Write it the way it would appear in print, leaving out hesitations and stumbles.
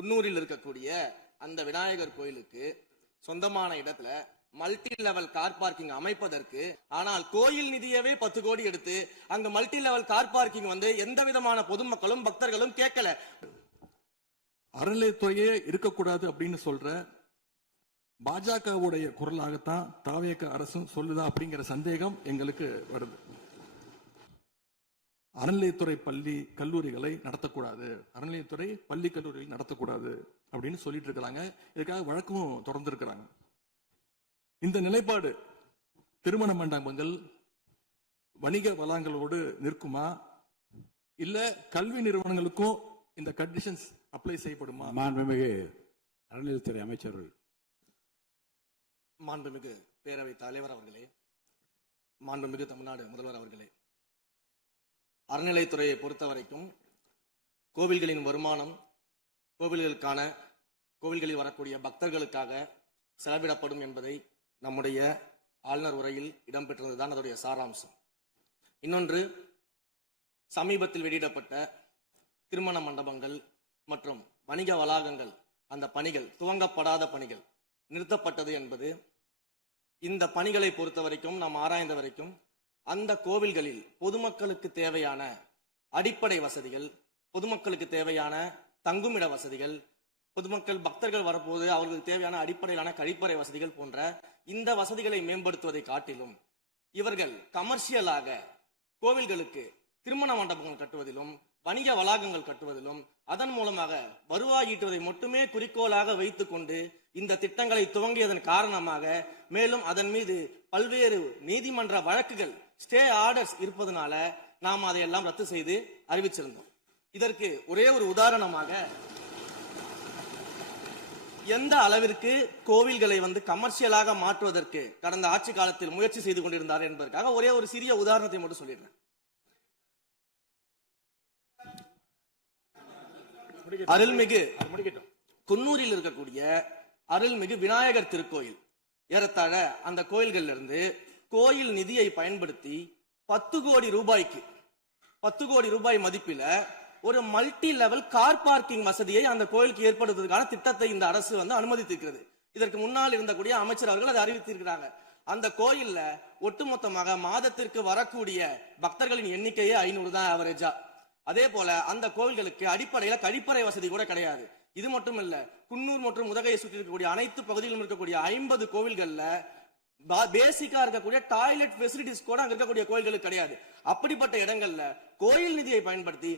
குன்னூரில் இருக்கக்கூடிய அந்த விநாயகர் கோயிலுக்கு சொந்தமான இடத்துல மல்டி லெவல் கார் பார்க்கிங் அமைப்பதற்கு, ஆனால் கோயில் நிதியவே 10 கோடி எடுத்து அங்க மல்டி லெவல் கார் பார்க்கிங் வந்து எந்த விதமான பொதுமக்களும் பக்தர்களும் கேட்கல. அறநிலையத்துறையே இருக்கக்கூடாது அப்படின்னு சொல்ற பாஜகவுடைய குரலாகத்தான் தாவேக அரசும் சொல்லுதா அப்படிங்கிற சந்தேகம் எங்களுக்கு வருது. அறநிலையத்துறை பள்ளி கல்லூரிகளை நடத்தக்கூடாது, அறநிலையத்துறை பள்ளி கல்லூரிகள் நடத்தக்கூடாது அப்படின்னு சொல்லிட்டு இருக்கிறாங்க. இதுக்காக வழக்கும் தொடர்ந்து இருக்கிறாங்க. இந்த நிலைப்பாடு திருமண மண்டபங்கள் வணிக வளங்களோடு நிற்குமா, இல்ல கல்வி நிறுவனங்களுக்கும் இந்த கண்டிஷன்ஸ் அப்ளை செய்யப்படுமா? மாண்புமிகு அறநிலையத்துறை அமைச்சர்கள். மாண்புமிகு பேரவை தலைவர் அவர்களே, மாண்புமிகு தமிழ்நாடு முதல்வர் அவர்களே, அறநிலைத்துறையை பொறுத்த வரைக்கும் கோவில்களின் வருமானம் கோவில்களில் வரக்கூடிய பக்தர்களுக்காக செலவிடப்படும் என்பதை நம்முடைய ஆளுநர் உரையில் இடம்பெற்றதுதான் அதனுடைய சாராம்சம். இன்னொன்று, சமீபத்தில் வெளியிடப்பட்ட திருமண மண்டபங்கள் மற்றும் வணிக வளாகங்கள் அந்த பணிகள் துவங்கப்படாத பணிகள் நிறுத்தப்பட்டது என்பது, இந்த பணிகளை பொறுத்த வரைக்கும் நாம் ஆராய்ந்த வரைக்கும் அந்த கோவில்களில் பொதுமக்களுக்கு தேவையான அடிப்படை வசதிகள், பொதுமக்களுக்கு தேவையான தங்குமிட வசதிகள், பொதுமக்கள் பக்தர்கள் வரப்போது அவர்களுக்கு தேவையான அடிப்படையிலான கழிப்பறை வசதிகள் போன்ற இந்த வசதிகளை மேம்படுத்துவதை காட்டிலும் இவர்கள் கமர்ஷியலாக கோவில்களுக்கு திருமண மண்டபங்கள் கட்டுவதிலும் வணிக வளாகங்கள் கட்டுவதிலும் அதன் மூலமாக வருவாய் ஈட்டுவதை மட்டுமே குறிக்கோளாக வைத்துக் கொண்டு இந்த திட்டங்களை துவங்கியதன் காரணமாக மேலும் அதன் மீது பல்வேறு நீதிமன்ற வழக்குகள், ஸ்டே ஆர்டர்ஸ் இருப்பதனால நாம் அதையெல்லாம் ரத்து செய்து அறிவிச்சிருந்தோம். இதற்கு ஒரே ஒரு உதாரணமாக, எந்த அளவிற்கு கோவில்களை கமர்ஷியலாக மாற்றுவதற்கு கடந்த ஆட்சி காலத்தில் முயற்சி செய்து கொண்டிருந்தார் என்பதற்காக ஒரே ஒரு சிறிய உதாரணத்தை மட்டும் சொல்லிடுறேன். அருள்மிகு குன்னூரில் இருக்கக்கூடிய அருள்மிகு விநாயகர் திருக்கோயில், ஏறத்தாழ அந்த கோயில்கள் இருந்து கோயில் நிதியை பயன்படுத்தி 10 கோடி ரூபாய்க்கு 10 கோடி ரூபாய் மதிப்பில ஒரு மல்டி லெவல் கார் பார்க்கிங் வசதியை அந்த கோயிலுக்கு ஏற்படுத்துவதற்கான திட்டத்தை இந்த அரசு அனுமதித்திருக்கிறது. இதற்கு முன்னால் இருந்தக்கூடிய அமைச்சர் அவர்கள் அதை அறிவித்திருக்கிறாங்க. அந்த கோயில்ல ஒட்டுமொத்தமாக மாதத்திற்கு வரக்கூடிய பக்தர்களின் எண்ணிக்கையே 500 தான் ஆவரேஜா. அதே போல அந்த கோவில்களுக்கு அடிப்படையில கழிப்பறை வசதி கூட கிடையாது. இது மட்டும் இல்ல, குன்னூர் மற்றும் உதகையை சுற்றி இருக்கக்கூடிய அனைத்து பகுதிகளிலும் இருக்கக்கூடிய 50 கோவில்கள்ல பேசிக்கா இருக்கக்கூடிய டாய்லெட் பெசிலிட்டிஸ் கூட அங்க இருக்கக்கூடிய கோயில்களுக்கு கிடையாது. அப்படிப்பட்ட இடங்கள்ல கோயில் நிதியை பயன்படுத்தி